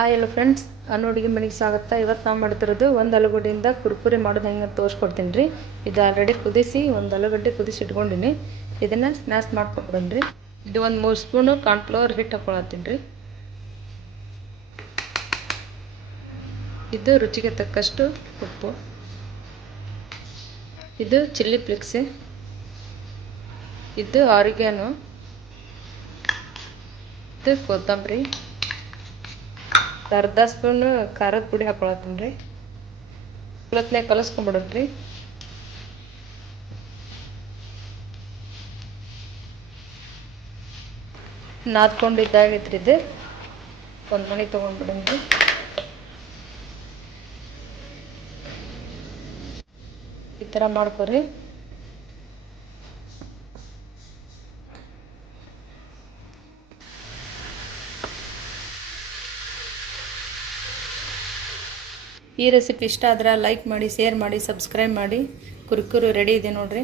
Hi hello friends, ಅಡುಗೆ ಮನೆಗೆ ಸ್ವಾಗತ. ಇವತ್ತು ನಾವು ಮಾಡ್ತಿರೋದು ಒಂದು ಆಲೂಗಡ್ಡೆಯಿಂದ ಕುರ್ಕುರಿ ಮಾಡೋದು ಹೆಂಗೆ ತೋರಿಸ್ಕೊಡ್ತೀನಿ ರೀ. ಇದು ಆಲ್ರೆಡಿ ಕುದಿಸಿ ಒಂದು ಆಲೂಗಡ್ಡೆ ಕುದಿಸಿ ಇಟ್ಕೊಂಡಿನಿ. ಇದನ್ನು ಸ್ಮ್ಯಾಶ್ ಮಾಡ್ಕೊಂಡು ರೀ. ಇದು ಒಂದು 3 ಸ್ಪೂನು ಕಾರ್ನ್ಫ್ಲವರ್ ಹಿಟ್ಟು ಹಾಕ್ಕೊಳತ್ತೀನಿ ರೀ. ಇದು ರುಚಿಗೆ ತಕ್ಕಷ್ಟು ಉಪ್ಪು. ಇದು ಚಿಲ್ಲಿ ಫ್ಲೇಕ್ಸ್. ಇದು ಆರಿಗ್ಯಾನೋ. ಇದು ಕೊತ್ತಂಬರಿ. ಅರ್ಧ ಸ್ಪೂನ್ ಖಾರದ ಪುಡಿ ಹಾಕೊಳತ್ತೀನಿ ರೀ. ಇವತ್ತನೇ ಕಲಸ್ಕೊಂಡ್ಬಿಡೋದ್ರಿ. ನಾದ್ಕೊಂಡಿದ್ದಾಗೈತ್ರಿ. ಇದು ಒಂದು ಮಣಿ ತೊಗೊಂಡ್ಬಿಡೋಣ್ರಿ. ಈ ಥರ ಮಾಡ್ಕೊರಿ. ಈ ರೆಸಿಪಿ ಇಷ್ಟ ಆದ್ರೆ ಲೈಕ್ ಮಾಡಿ, ಶೇರ್ ಮಾಡಿ, ಸಬ್ಸ್ಕ್ರೈಬ್ ಮಾಡಿ. ಕುರ್ಕುರಿ ರೆಡಿ ಇದೆ ನೋಡ್ರಿ.